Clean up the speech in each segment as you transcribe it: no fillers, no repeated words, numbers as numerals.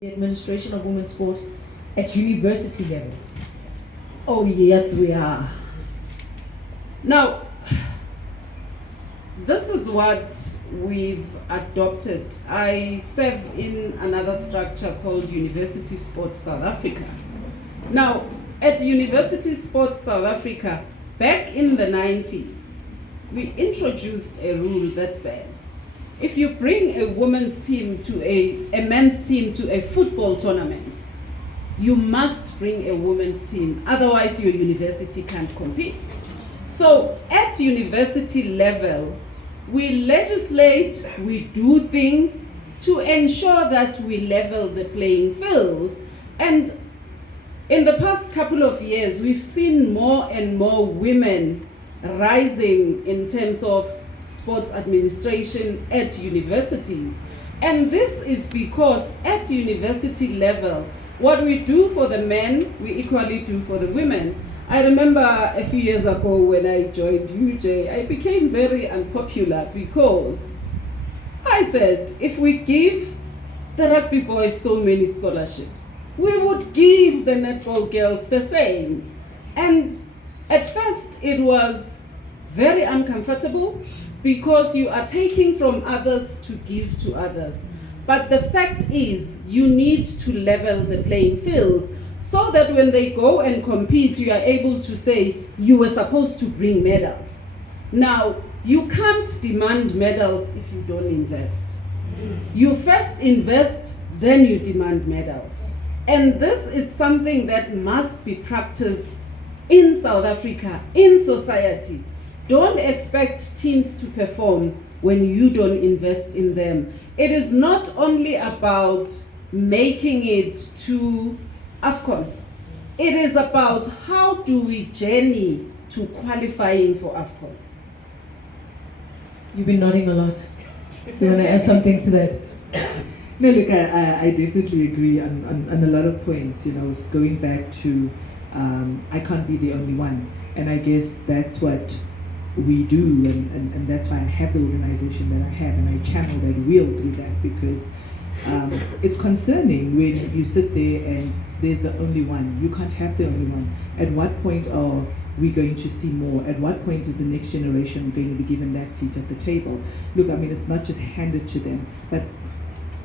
the administration of women's sports at university level? Oh, yes, we are. Now, this is what we've adopted. I serve in another structure called University Sports South Africa. Now, at University Sports South Africa, back in the 90s, we introduced a rule that says, if you bring a women's team to a men's team to a football tournament, you must bring a women's team, otherwise your university can't compete. So at university level, we legislate, we do things to ensure that we level the playing field. And in the past couple of years, we've seen more and more women rising in terms of sports administration at universities. And this is because at university level, what we do for the men, we equally do for the women. I remember a few years ago when I joined UJ, I became very unpopular because I said, if we give the rugby boys so many scholarships, we would give the netball girls the same. And at first it was very uncomfortable because you are taking from others to give to others. But the fact is, you need to level the playing field so that when they go and compete, you are able to say, you were supposed to bring medals. Now, you can't demand medals if you don't invest. You first invest, then you demand medals. And this is something that must be practiced in South Africa, in society. Don't expect teams to perform when you don't invest in them. It is not only about making it to AFCON. It is about how do we journey to qualifying for AFCON. You've been nodding a lot. You want to add something to that? No, look, I definitely agree on a lot of points. You know, going back to I can't be the only one. And I guess that's what we do, and that's why I have the organization that I have, and I channel that will do that, because it's concerning when you sit there and there's the only one. You can't have the only one. At what point are we going to see more? At what point is the next generation going to be given that seat at the table? Look, I mean, it's not just handed to them, but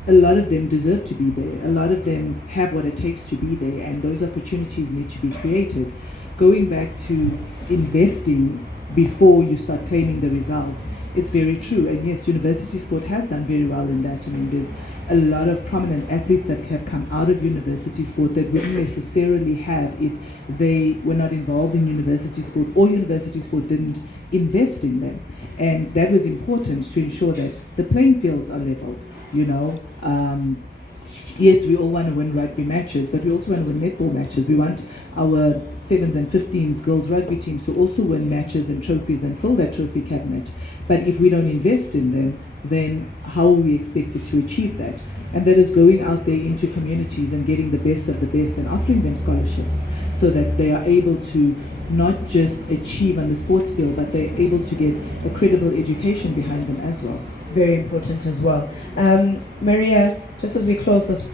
a lot of them deserve to be there. A lot of them have what it takes to be there, and those opportunities need to be created. Going back to investing before you start claiming the results, it's very true. And yes, university sport has done very well in that. I mean, there's a lot of prominent athletes that have come out of university sport that wouldn't necessarily have if they were not involved in university sport, or university sport didn't invest in them. And that was important to ensure that the playing fields are leveled, you know. Yes, we all want to win rugby matches, but we also want to win netball matches. We want our 7s and 15s girls rugby teams to also win matches and trophies and fill that trophy cabinet. But if we don't invest in them, then how are we expected to achieve that? And that is going out there into communities and getting the best of the best and offering them scholarships so that they are able to not just achieve on the sports field, but they're able to get a credible education behind them as well. Very important as well. Maria, just as we close this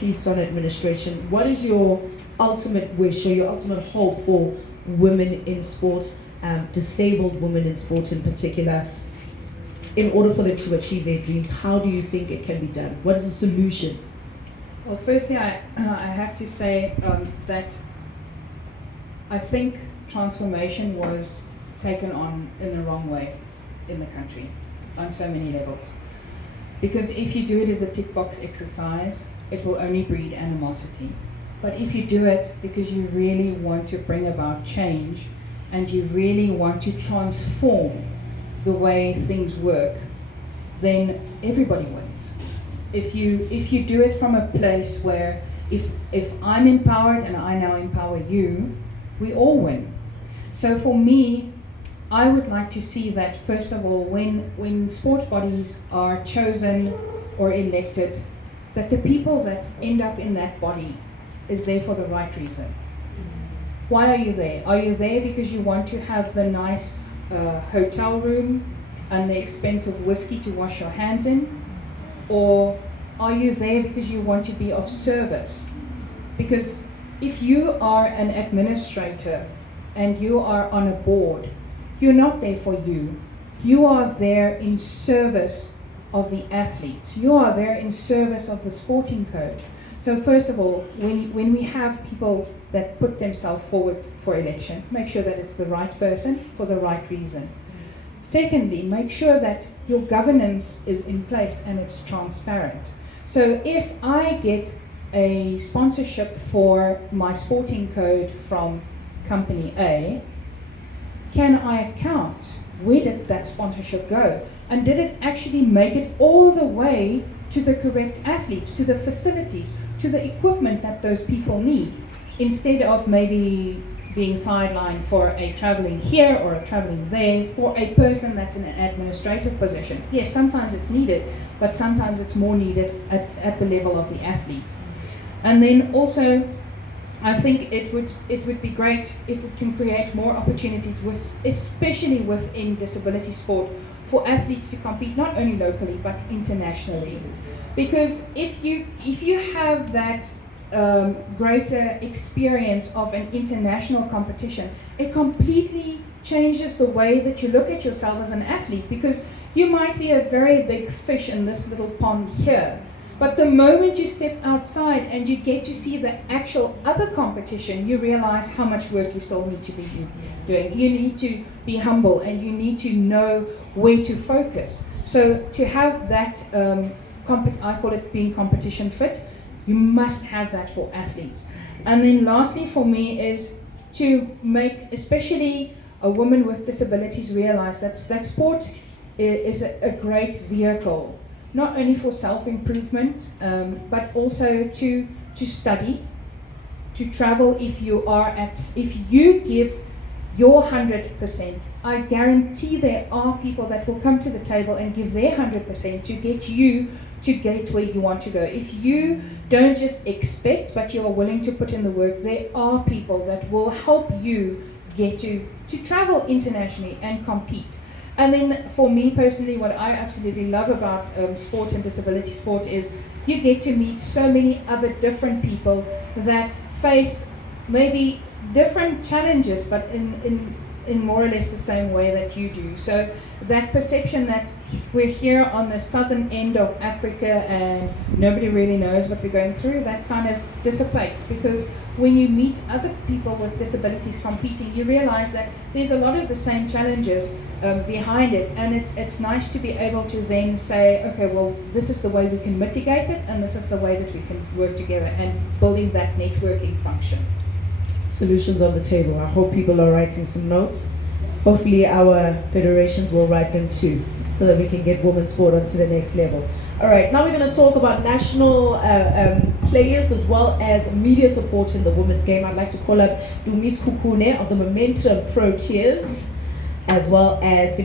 piece on administration, what is your ultimate wish or your ultimate hope for women in sports, disabled women in sports in particular, in order for them to achieve their dreams? How do you think it can be done? What is the solution? Well, firstly, I have to say that I think transformation was taken on in the wrong way in the country on so many levels. Because if you do it as a tick box exercise, it will only breed animosity. But if you do it because you really want to bring about change and you really want to transform the way things work, then everybody wins. If you do it from a place where if I'm empowered and I now empower you, we all win. So for me, I would like to see that, first of all, when sport bodies are chosen or elected, that the people that end up in that body is there for the right reason. Why are you there? Are you there because you want to have the nice hotel room and the expensive whiskey to wash your hands in? Or are you there because you want to be of service? Because if you are an administrator and you are on a board, you're not there for you. You are there in service of the athletes. You are there in service of the sporting code. So first of all, when we have people that put themselves forward for election, make sure that it's the right person for the right reason. Secondly, make sure that your governance is in place and it's transparent. So if I get a sponsorship for my sporting code from company A, can I account where did that sponsorship go? And did it actually make it all the way to the correct athletes, to the facilities, to the equipment that those people need, instead of maybe being sidelined for a traveling here or a traveling there for a person that's in an administrative position. Yes, sometimes it's needed, but sometimes it's more needed at the level of the athlete. And then also, I think it would be great if we can create more opportunities, especially within disability sport, for athletes to compete not only locally but internationally. Because if you have that greater experience of an international competition, it completely changes the way that you look at yourself as an athlete, because you might be a very big fish in this little pond here, but the moment you step outside and you get to see the actual other competition, you realize how much work you still need to be doing. You need to be humble and you need to know where to focus. So to have that, I call it being competition fit, you must have that for athletes. And then lastly for me is to make especially a woman with disabilities realize that sport is a great vehicle, not only for self-improvement, but also to study, to travel. If you give your 100%, I guarantee there are people that will come to the table and give their 100% to get you to get where you want to go. If you don't just expect, but you are willing to put in the work, there are people that will help you get to travel internationally and compete. And then for me personally, what I absolutely love about sport and disability sport is you get to meet so many other different people that face maybe different challenges, but in more or less the same way that you do. So that perception that we're here on the southern end of Africa and nobody really knows what we're going through, that kind of dissipates, because when you meet other people with disabilities competing, you realize that there's a lot of the same challenges behind it, and it's nice to be able to then say, okay, well, this is the way we can mitigate it, and this is the way that we can work together, and building that networking function. Solutions on the table. I hope people are writing some notes. Hopefully our federations will write them too, so that we can get women's sport onto the next level. All right, now we're going to talk about national players as well as media support in the women's game. I'd like to call up Dumis Kukune of the Momentum Proteas, as well as